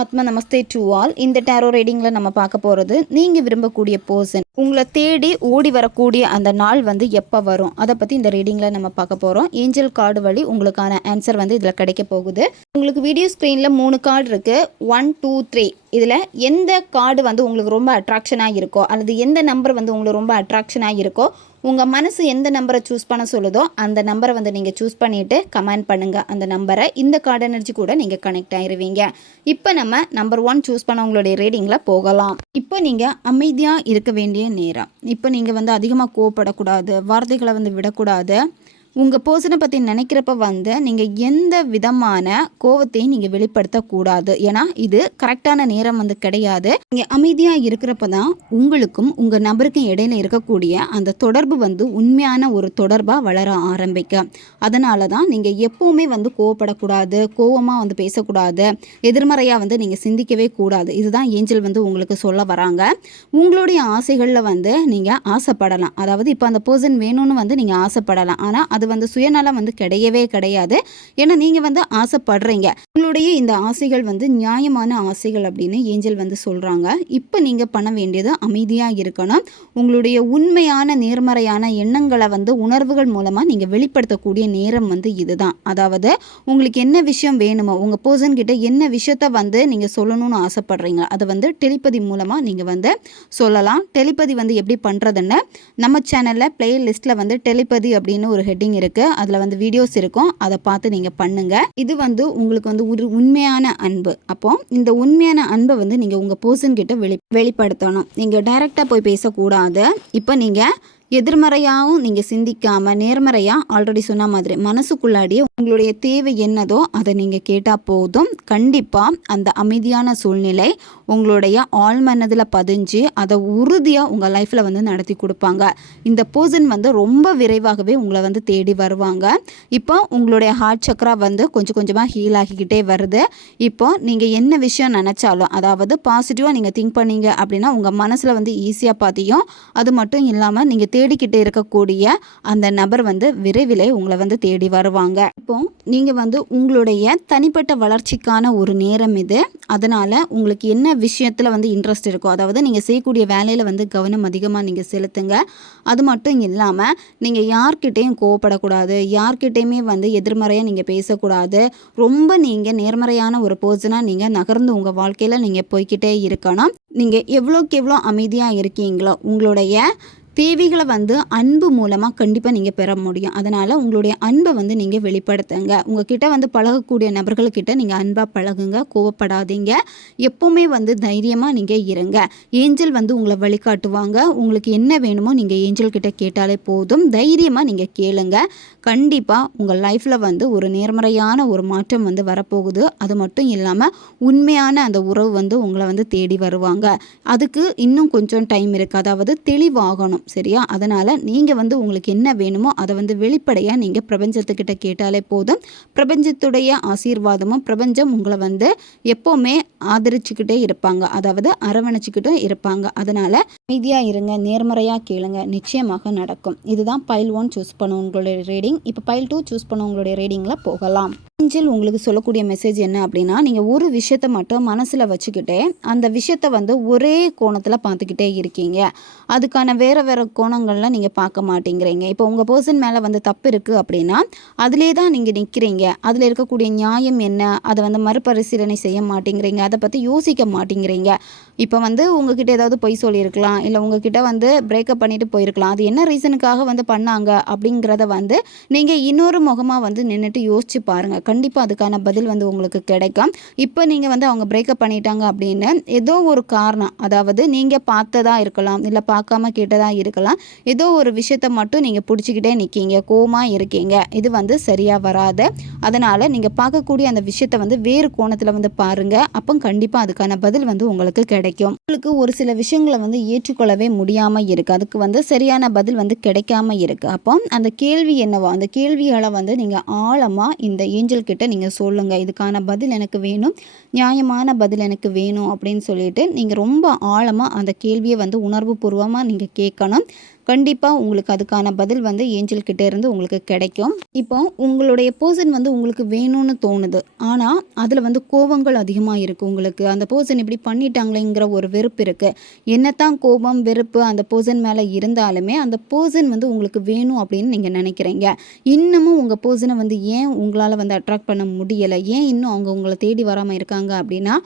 ஆத்மா நமஸ்தே to all இந்த tarot ரீடிங்கில் நம்ம பார்க்க போகிறது நீங்கள் விரும்பக்கூடிய பர்சன் உங்களை தேடி ஓடி வரக்கூடிய அந்த நாள் வந்து எப்போ வரும்? அதை பற்றி இந்த ரீடிங்கில் நம்ம பார்க்க போகிறோம் ஏஞ்சல் கார்டு வழி உங்களுக்கான ஆன்சர் வந்து இதில் கிடைக்க போகுது. உங்களுக்கு வீடியோ ஸ்க்ரீனில் மூணு கார்டு இருக்குது ஒன் டூ த்ரீ இதில் எந்த கார்டு வந்து உங்களுக்கு ரொம்ப அட்ராக்ஷனாக இருக்கோ அல்லது எந்த நம்பர் வந்து உங்களுக்கு ரொம்ப அட்ராக்ஷனாக இருக்கோ உங்கள் மனசு எந்த நம்பரை சூஸ் பண்ண சொல்லுதோ அந்த நம்பரை வந்து நீங்கள் சூஸ் பண்ணிவிட்டு கமெண்ட் பண்ணுங்கள் அந்த நம்பரை இந்த கார்டு எனர்ஜி கூட நீங்கள் கனெக்ட் ஆயிடுவீங்க இப்போ நம்ம நம்பர் ஒன் சூஸ் பண்ணவங்களுடைய ரீடிங்கில் போகலாம். இப்போ நீங்கள் அமைதியாக இருக்க வேண்டிய நேரம். இப்போ நீங்கள் வந்து அதிகமாக கோவப்படக்கூடாது வார்த்தைகளை வந்து விடக்கூடாது. உங்கள் பர்சனை பற்றி நினைக்கிறப்ப வந்து நீங்கள் எந்த விதமான கோவத்தையும் நீங்கள் வெளிப்படுத்தக்கூடாது. ஏன்னா இது கரெக்டான நேரம் வந்து கிடையாது. நீங்கள் அமைதியாக இருக்கிறப்ப தான் உங்களுக்கும் உங்கள் நபருக்கும் இடையில இருக்கக்கூடிய அந்த தொடர்பு வந்து உண்மையான ஒரு தொடர்பாக வளர ஆரம்பிக்கும் அதனால தான் நீங்கள் எப்போவுமே வந்து கோவப்படக்கூடாது கோவமாக வந்து பேசக்கூடாது எதிர்மறையாக வந்து நீங்கள் சிந்திக்கவே கூடாது. இதுதான் ஏஞ்சல் வந்து உங்களுக்கு சொல்ல வராங்க. உங்களுடைய ஆசைகளில் வந்து நீங்கள் ஆசைப்படலாம். அதாவது இப்போ அந்த பர்சன் வேணும்னு வந்து நீங்கள் ஆசைப்படலாம். ஆனால் அது வந்து சுயநலம் வந்து கிடையவே கிடையாது. ஏன்னா நீங்கள் வந்து ஆசைப்படுறீங்க. உங்களுடைய இந்த ஆசைகள் வந்து நியாயமான ஆசைகள் அப்படின்னு ஏஞ்சல் வந்து சொல்கிறாங்க இப்போ நீங்கள் பண்ண வேண்டியது அமைதியாக இருக்கணும். உங்களுடைய உண்மையான நேர்மறையான எண்ணங்களை வந்து உணர்வுகள் மூலமாக நீங்கள் வெளிப்படுத்தக்கூடிய நேரம் வந்து இதுதான். அதாவது உங்களுக்கு என்ன விஷயம் வேணுமோ உங்கள் பர்சன் கிட்ட என்ன விஷயத்த வந்து நீங்கள் சொல்லணும்னு ஆசைப்படுறீங்க அதை வந்து டெலிபதி மூலமாக நீங்கள் வந்து சொல்லலாம். டெலிபதி வந்து எப்படி பண்ணுறதுன்னு நம்ம சேனலில் பிளே லிஸ்ட்டில் வந்து டெலிபதி அப்படின்னு ஒரு ஹெட்டிங் இருக்குது அதில் வந்து வீடியோஸ் இருக்கும். அதை பார்த்து நீங்கள் பண்ணுங்கள் இது வந்து உங்களுக்கு வந்து ஒரு உண்மையான அன்பு. அப்போ இந்த உண்மையான அன்பை வந்து நீங்கள் உங்கள் பர்சன் கிட்ட வெளி வெளிப்படுத்தணும். நீங்கள் டைரெக்டாக போய் பேசக்கூடாது. இப்போ நீங்கள் எதிர்மறையாகவும் நீங்கள் சிந்திக்காமல் நேர்மறையாக ஆல்ரெடி சொன்ன மாதிரி மனசுக்குள்ளாடியே உங்களுடைய தேவை என்னதோ அதை நீங்கள் கேட்டால் போதும். கண்டிப்பாக அந்த அமைதியான சூழ்நிலை உங்களுடைய ஆள் மனதில் பதிஞ்சு அதை உறுதியாக உங்கள் லைஃப்பில் வந்து நடத்தி கொடுப்பாங்க. இந்த பர்சன் வந்து ரொம்ப விரைவாகவே உங்களை வந்து தேடி வருவாங்க. இப்போ உங்களுடைய ஹார்ட் சக்கரா வந்து கொஞ்சம் கொஞ்சமாக ஹீல் ஆகிக்கிட்டே வருது. இப்போ நீங்கள் என்ன விஷயம் நினச்சாலும் அதாவது பாசிட்டிவாக நீங்கள் திங்க் பண்ணீங்க அப்படின்னா உங்கள் மனசில் வந்து ஈஸியாக பார்த்தியும் அது மட்டும் இல்லாமல் நீங்கள் தேடிக்கிட்டு இருக்கக்கூடிய அந்த நபர் வந்து விரைவிலே உங்களை வந்து தேடி வருவாங்க. இப்போ நீங்கள் வந்து உங்களுடைய தனிப்பட்ட வளர்ச்சிக்கான ஒரு நேரம் இது. அதனால் உங்களுக்கு என்ன விஷயத்தில் வந்து இன்ட்ரெஸ்ட் இருக்கோ அதாவது நீங்கள் செய்யக்கூடிய வேலையில் வந்து கவனம் அதிகமாக நீங்கள் செலுத்துங்க. அது மட்டும் இல்லாமல் நீங்கள் யார்கிட்டேயும் கோவப்படக்கூடாது. யார்கிட்டேயுமே வந்து எதிர்மறையாக நீங்கள் பேசக்கூடாது. ரொம்ப நீங்கள் நேர்மறையான ஒரு பர்சனாக நீங்கள் நகர்ந்து உங்கள் வாழ்க்கையில் நீங்கள் போய்க்கிட்டே இருக்கணும். நீங்கள் எவ்வளோக்கு எவ்வளோ அமைதியாக இருக்கீங்களோ உங்களுடைய தேவைகளை வந்து அன்பு மூலமாக கண்டிப்பாக நீங்கள் பெற முடியும். அதனால் உங்களுடைய அன்பை வந்து நீங்கள் வெளிப்படுத்துங்க. உங்ககிட்ட வந்து பழகக்கூடிய நபர்கள்கிட்ட நீங்கள் அன்பாக பழகுங்க. கோவப்படாதீங்க. எப்போவுமே வந்து தைரியமாக நீங்கள் இருங்க. ஏஞ்சல் வந்து உங்களை வழிகாட்டுவாங்க. உங்களுக்கு என்ன வேணுமோ நீங்கள் ஏஞ்சல் கிட்ட கேட்டாலே போதும். தைரியமாக நீங்கள் கேளுங்க. கண்டிப்பாக உங்கள் லைஃப்பில் வந்து ஒரு நேர்மறையான ஒரு மாற்றம் வந்து வரப்போகுது. அது மட்டும் இல்லாமல் உண்மையான அந்த உறவு வந்து உங்களை வந்து தேடி வருவாங்க. அதுக்கு இன்னும் கொஞ்சம் டைம் இருக்குது அதாவது தெளிவாகணும். சரியா? அதனால் நீங்கள் வந்து உங்களுக்கு என்ன வேணுமோ அதை வந்து வெளிப்படையாக நீங்கள் பிரபஞ்சத்துக்கிட்ட கேட்டாலே போதும். பிரபஞ்சத்துடைய ஆசீர்வாதமும் பிரபஞ்சம் உங்களை வந்து எப்போவுமே ஆதரிச்சுக்கிட்டே இருப்பாங்க. அதாவது அரவணைச்சிக்கிட்டும் இருப்பாங்க. அதனால் அமைதியாக இருங்க நேர்மறையாக கேளுங்க. நிச்சயமாக நடக்கும். இதுதான் பைல் ஒன் சூஸ் பண்ணும் உங்களுடைய ரீடிங் இப்போ பைல் டூ சூஸ் பண்ண உங்களுடைய ரீடிங்கில் போகலாம். ஏஞ்சல் உங்களுக்கு சொல்லக்கூடிய மெசேஜ் என்ன அப்படின்னா நீங்கள் ஒரு விஷயத்த மட்டும் மனசில் வச்சுக்கிட்டே அந்த விஷயத்த வந்து ஒரே கோணத்தில் பார்த்துக்கிட்டே இருக்கீங்க. அதுக்கான வேறு வேறு கோணங்கள்லாம் நீங்கள் பார்க்க மாட்டேங்கிறீங்க. இப்போ உங்கள் பர்சன் மேலே வந்து தப்பு இருக்குது அப்படின்னா அதிலே தான் நீங்கள் நிற்கிறீங்க அதில் இருக்கக்கூடிய நியாயம் என்ன? அதை வந்து மறுபரிசீலனை செய்ய மாட்டேங்கிறீங்க. அதை பற்றி யோசிக்க மாட்டேங்கிறீங்க. இப்போ வந்து உங்ககிட்ட ஏதாவது பொய் சொல்லியிருக்கலாம். இல்லை உங்ககிட்ட வந்து பிரேக்கப் பண்ணிட்டு போயிருக்கலாம். அது என்ன ரீசனுக்காக வந்து பண்ணாங்க அப்படிங்கிறத வந்து நீங்கள் இன்னொரு முகமாக வந்து நின்றுட்டு யோசிச்சு பாருங்கள் கண்டிப்பாக அதுக்கான பதில் வந்து உங்களுக்கு கிடைக்கும். இப்போ நீங்கள் வந்து அவங்க பிரேக்கப் பண்ணிட்டாங்க அப்படின்னு ஏதோ ஒரு காரணம் அதாவது நீங்கள் பார்த்ததா இருக்கலாம் இல்லை பார்க்காம கேட்டதாக இருக்கலாம் ஏதோ ஒரு விஷயத்த மட்டும் நீங்கள் பிடிச்சிக்கிட்டே நிற்கீங்க கோமாக இருக்கீங்க. இது வந்து சரியாக வராது. அதனால் நீங்கள் பார்க்கக்கூடிய அந்த விஷயத்த வந்து வேறு கோணத்தில் வந்து பாருங்கள் அப்போ கண்டிப்பாக அதுக்கான பதில் வந்து உங்களுக்கு கிடைக்கும். உங்களுக்கு ஒரு சில விஷயங்களை வந்து ஏற்றுக்கொள்ளவே முடியாமல் இருக்குது அதுக்கு வந்து சரியான பதில் வந்து கிடைக்காம இருக்குது அப்போ அந்த கேள்வி என்னவோ அந்த கேள்விகளை வந்து நீங்கள் ஆழமாக இந்த ஏஞ்சல் கிட்ட நீங்கள் சொல்லுங்கள் இதுக்கான பதில் எனக்கு வேணும். நியாயமான பதில் எனக்கு வேணும் அப்படின்னு சொல்லிட்டு நீங்கள் ரொம்ப ஆழமாக அந்த கேள்வியை வந்து உணர்வு பூர்வமாக நீங்கள் கேட்கணும். கண்டிப்பாக உங்களுக்கு அதுக்கான பதில் வந்து ஏஞ்சல் கிட்ட இருந்து உங்களுக்கு கிடைக்கும். இப்போ உங்களுடைய பர்சன் வந்து உங்களுக்கு வேணும்னு தோணுது. ஆனால் அதில் வந்து கோபங்கள் அதிகமாக இருக்குது உங்களுக்கு. அந்த பர்சன் இப்படி பண்ணிட்டாங்களேங்கிற ஒரு வெறுப்பு இருக்குது என்னத்தான் கோபம் வெறுப்பு அந்த பர்சன் மேலே இருந்தாலுமே அந்த பர்சன் வந்து உங்களுக்கு வேணும் அப்படின்னு நீங்கள் நினைக்கிறீங்க. இன்னமும் உங்கள் பர்சனை வந்து ஏன் உங்களால் வந்து அட்ராக்ட் பண்ண முடியலை? ஏன் இன்னும் அவங்க உங்களை தேடி வராமல் இருக்காங்க அப்படின்னா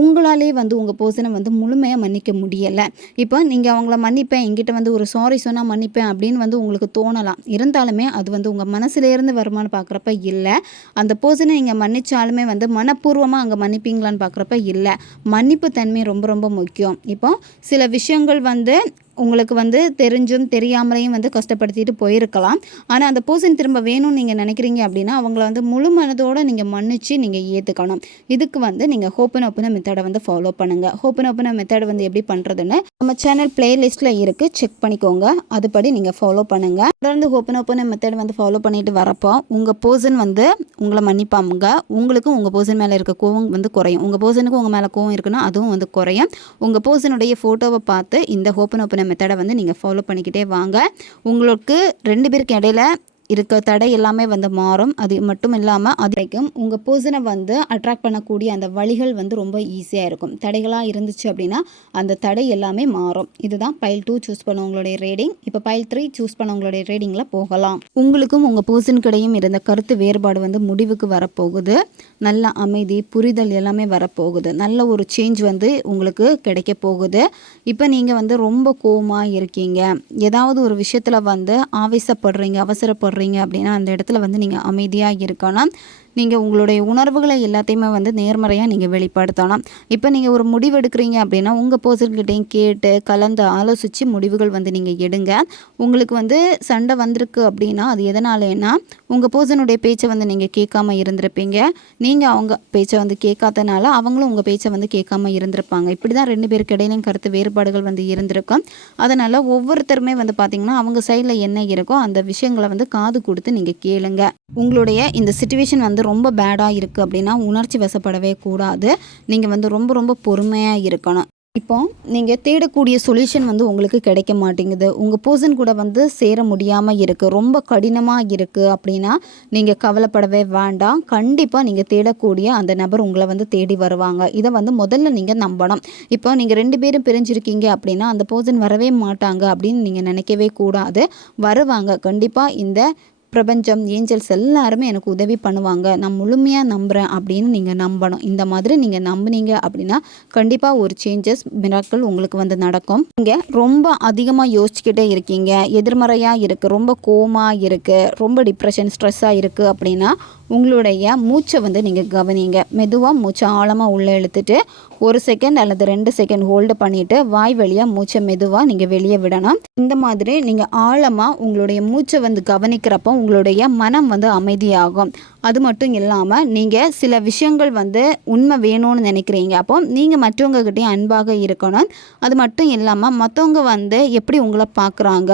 உங்களாலே வந்து உங்கள் பர்சனை வந்து முழுமையாக மன்னிக்க முடியலை. இப்போ நீங்கள் அவங்கள மன்னிப்பேன் எங்கிட்ட வந்து ஒரு சாரி சொன்னால் மன்னிப்பேன் அப்படின்னு வந்து உங்களுக்கு தோணலாம். இருந்தாலுமே அது வந்து உங்கள் மனசுலேருந்து வருமானு பார்க்குறப்ப இல்லை. அந்த பர்சனை நீங்கள் மன்னிச்சாலுமே வந்து மனப்பூர்வமாக அங்கே மன்னிப்பீங்களான்னு பார்க்குறப்ப இல்லை. மன்னிப்பு தன்மை ரொம்ப ரொம்ப முக்கியம். இப்போ சில விஷயங்கள் வந்து உங்களுக்கு வந்து தெரிஞ்சும் தெரியாமலையும் வந்து கஷ்டப்படுத்திட்டு போயிருக்கலாம். ஆனால் அந்த பர்சன் திரும்ப வேணும்னு நீங்கள் நினைக்கிறீங்க அப்படின்னா அவங்கள வந்து முழு மனதோடு நீங்கள் மன்னிச்சு நீங்கள் ஏற்றுக்கணும் இதுக்கு வந்து நீங்கள் ஹோப்பன் ஓப்பன மெத்தடை வந்து ஃபாலோ பண்ணுங்கள் ஹோப்பன் ஓப்பன மெத்தட் வந்து எப்படி பண்ணுறதுன்னு நம்ம சேனல் பிளேலிஸ்ட்டில் இருக்குது செக் பண்ணிக்கோங்க. அதுபடி நீங்கள் ஃபாலோ பண்ணுங்கள் தொடர்ந்து ஹோப்பன் ஓப்பன மெத்தட் வந்து ஃபாலோ பண்ணிட்டு வரப்போ உங்கள் பர்சன் வந்து உங்களை மன்னிப்பாங்க. உங்களுக்கும் உங்கள் பர்சன் மேலே இருக்க கோவம் வந்து குறையும். உங்கள் பர்சனுக்கும் உங்கள் மேலே கோவம் இருக்குன்னா அதுவும் வந்து குறையும். உங்கள் பர்சனுடைய ஃபோட்டோவை பார்த்து இந்த ஹோப்பன் ஓப்பன மெத்தடை வந்து நீங்கள் ஃபாலோ பண்ணிக்கிட்டே வாங்க. உங்களுக்கு ரெண்டு பேருக்கு இடையில இருக்க தடை எல்லாமே வந்து மாறும். அது மட்டும் இல்லாமல் அது வரைக்கும் உங்கள் பர்சனை வந்து அட்ராக்ட் பண்ணக்கூடிய அந்த வழிகள் வந்து ரொம்ப ஈஸியாக இருக்கும். தடைகளாக இருந்துச்சு அப்படின்னா அந்த தடை எல்லாமே மாறும். இதுதான் பைல் டூ சூஸ் பண்ணவங்களுடைய ரேடிங் இப்போ பைல் த்ரீ சூஸ் பண்ணவங்களுடைய ரேடிங்கில் போகலாம். உங்களுக்கும் உங்கள் பர்சனுக்கிடையும் இருந்த கருத்து வேறுபாடு வந்து முடிவுக்கு வரப்போகுது. நல்ல அமைதி புரிதல் எல்லாமே வரப்போகுது. நல்ல ஒரு சேஞ்ச் வந்து உங்களுக்கு கிடைக்க போகுது. இப்போ நீங்கள் வந்து ரொம்ப கோமாக இருக்கீங்க. ஏதாவது ஒரு விஷயத்தில் வந்து ஆவேசப்படுறீங்க அவசரப்படுறீங்க போகிறீங்க அப்படின்னா அந்த இடத்துல வந்து நீங்கள் அமைதியாக இருக்கணும். நீங்கள் உங்களுடைய உணர்வுகளை எல்லாத்தையுமே வந்து நேர்மறையாக நீங்கள் வெளிப்படுத்தலாம் இப்போ நீங்கள் ஒரு முடிவு எடுக்கிறீங்க அப்படின்னா உங்கள் பர்சன்கிட்டையும் கேட்டு கலந்து ஆலோசித்து முடிவுகள் வந்து நீங்கள் எடுங்க. உங்களுக்கு வந்து சண்டை வந்திருக்கு அப்படின்னா அது எதனாலேன்னா உங்கள் பர்சனுடைய பேச்சை வந்து நீங்கள் கேட்காம இருந்திருப்பீங்க. நீங்கள் அவங்க பேச்சை வந்து கேட்காதனால அவங்களும் உங்கள் பேச்சை வந்து கேட்காம இருந்திருப்பாங்க. இப்படி தான் ரெண்டு பேருக்கு இடையிலும் கருத்து வேறுபாடுகள் வந்து இருந்திருக்கும். அதனால் ஒவ்வொருத்தருமே வந்து பார்த்திங்கன்னா அவங்க சைடில் என்ன இருக்கோ அந்த விஷயங்களை வந்து காது கொடுத்து நீங்கள் கேளுங்க. உங்களுடைய இந்த சுச்சுவேஷன் வந்து ரொம்ப பேடாக இருக்குது அப்படின்னா உணர்ச்சி வசப்படவே கூடாது. நீங்கள் வந்து ரொம்ப ரொம்ப பொறுமையாக இருக்கணும். இப்போ நீங்கள் தேடக்கூடிய சொல்யூஷன் வந்து உங்களுக்கு கிடைக்க மாட்டேங்குது. உங்கள் பர்சன் கூட வந்து சேர முடியாமல் இருக்குது ரொம்ப கடினமாக இருக்குது அப்படின்னா நீங்கள் கவலைப்படவே வேண்டாம். கண்டிப்பாக நீங்கள் தேடக்கூடிய அந்த நபர் உங்களை வந்து தேடி வருவாங்க. இதை வந்து முதல்ல நீங்கள் நம்பணும். இப்போ நீங்கள் ரெண்டு பேரும் பிரிஞ்சிருக்கீங்க அப்படின்னா அந்த பர்சன் வரவே மாட்டாங்க அப்படின்னு நீங்கள் நினைக்கவே கூடாது. வருவாங்க. கண்டிப்பாக இந்த பிரபஞ்சம் ஏஞ்சல்ஸ் எல்லாருமே எனக்கு உதவி பண்ணுவாங்க. நான் முழுமையாக நம்புகிறேன் அப்படின்னு நீங்கள் நம்பணும். இந்த மாதிரி நீங்கள் நம்புனீங்க அப்படின்னா கண்டிப்பாக ஒரு சேஞ்சஸ் மிராக்கள் உங்களுக்கு வந்து நடக்கும். நீங்கள் ரொம்ப அதிகமாக யோசிச்சுக்கிட்டே இருக்கீங்க. எதிர்மறையாக இருக்குது ரொம்ப கோமாக இருக்குது ரொம்ப டிப்ரெஷன் ஸ்ட்ரெஸ்ஸாக இருக்குது அப்படின்னா உங்களுடைய மூச்சை வந்து நீங்கள் கவனிங்க. மெதுவாக மூச்சை ஆழமாக உள்ளே இழுத்துட்டு ஒரு செகண்ட் அல்லது ரெண்டு செகண்ட் ஹோல்டு பண்ணிவிட்டு வாய் வழியாக மூச்சை மெதுவாக நீங்கள் வெளியே விடணும். இந்த மாதிரி நீங்கள் ஆழமாக உங்களுடைய மூச்சை வந்து கவனிக்கிறப்போ உங்களுடைய மனம் வந்து அமைதியாகும். அது மட்டும் இல்லாமல் நீங்கள் சில விஷயங்கள் வந்து உண்மை வேணும்னு நினைக்கிறீங்க. அப்போ நீங்கள் மற்றவங்கக்கிட்டேயும் அன்பாக இருக்கணும். அது மட்டும் இல்லாமல் மற்றவங்க வந்து எப்படி உங்களை பார்க்குறாங்க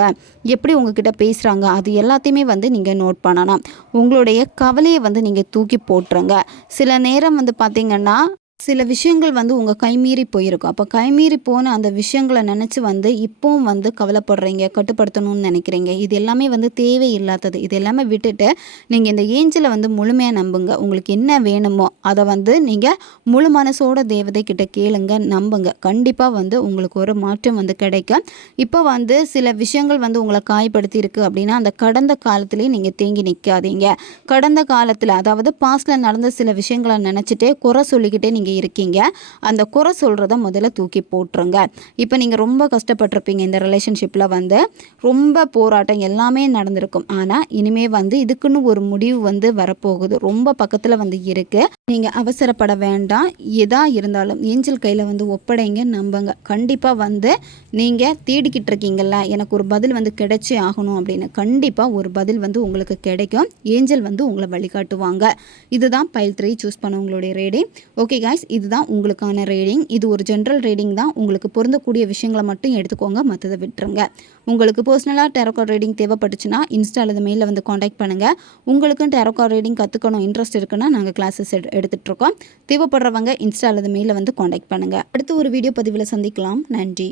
எப்படி உங்ககிட்ட பேசுகிறாங்க அது எல்லாத்தையுமே வந்து நீங்கள் நோட் பண்ணணும். உங்களுடைய கவலையை வந்து நீங்கள் தூக்கி போட்டுருங்க. சில நேரம் வந்து பார்த்திங்கன்னா சில விஷயங்கள் வந்து உங்கள் கைமீறி போயிருக்கும். அப்போ கைமீறி போன அந்த விஷயங்களை நினச்சி வந்து இப்போவும் வந்து கவலைப்படுறீங்க கட்டுப்படுத்தணும்னு நினைக்கிறீங்க. இது எல்லாமே வந்து தேவையில்லாதது. இது எல்லாமே விட்டுட்டு நீங்கள் இந்த ஏஞ்சலை வந்து முழுமையாக நம்புங்க. உங்களுக்கு என்ன வேணுமோ அதை வந்து நீங்கள் முழு மனசோட தேவதை கிட்ட கேளுங்க நம்புங்க. கண்டிப்பாக வந்து உங்களுக்கு ஒரு மாற்றம் வந்து கிடைக்கும். இப்போ வந்து சில விஷயங்கள் வந்து உங்களை காயப்படுத்தி இருக்குது அப்படின்னா அந்த கடந்த காலத்துலேயே நீங்கள் தேங்கி நிற்காதீங்க கடந்த காலத்தில் அதாவது பாஸ்டில் நடந்த சில விஷயங்களை நினச்சிட்டே குறை சொல்லிக்கிட்டே நீங்கள் நீங்கள் இருக்கீங்க. அந்த குறை சொல்கிறத முதல்ல தூக்கி போட்டுருங்க. இப்போ நீங்கள் ரொம்ப கஷ்டப்பட்டிருப்பீங்க இந்த ரிலேஷன்ஷிப்பில் வந்து. ரொம்ப போராட்டம் எல்லாமே நடந்திருக்கும். ஆனால் இனிமே வந்து இதுக்குன்னு ஒரு முடிவு வந்து வரப்போகுது. ரொம்ப பக்கத்தில் வந்து இருக்குது நீங்கள் அவசரப்பட வேண்டாம். எதா இருந்தாலும் ஏஞ்சல் கையில் வந்து ஒப்படைங்க நம்புங்க. கண்டிப்பாக வந்து நீங்கள் தேடிக்கிட்டு இருக்கீங்கல்ல எனக்கு ஒரு பதில் வந்து கிடைச்சே ஆகணும் அப்படின்னு. கண்டிப்பாக ஒரு பதில் வந்து உங்களுக்கு கிடைக்கும். ஏஞ்சல் வந்து உங்களை வழிகாட்டுவாங்க. இதுதான் பைல் த்ரீ சூஸ் பண்ணவங்களுடைய ரேடிங் ஓகே காய்ஸ் இதுதான் உங்களுக்கான ரீடிங் இது ஒரு ஜென்ரல் ரீடிங் தான். உங்களுக்கு பொருந்தக்கூடிய விஷயங்களை மட்டும் எடுத்துக்கோங்க மற்றதை விட்டுருங்க. உங்களுக்கு பர்சனலாக டெரோகார் ரீடிங் தேவைப்பட்டுச்சுன்னா இன்ஸ்டா அல்லது மெயிலில் வந்து காண்டாக்ட் பண்ணுங்கள் உங்களுக்கும் டெரோகார் ரீடிங் கற்றுக்கணும் இன்ட்ரெஸ்ட் இருக்குன்னா நாங்கள் கிளாஸஸ் எடு எடுத்துகிட்ருக்கோம். தேவைப்படுறவங்க இன்ஸ்டா அல்லது மெயிலில் வந்து காண்டாக்ட் பண்ணுங்கள் அடுத்து ஒரு வீடியோ பதிவில் சந்திக்கலாம். நன்றி.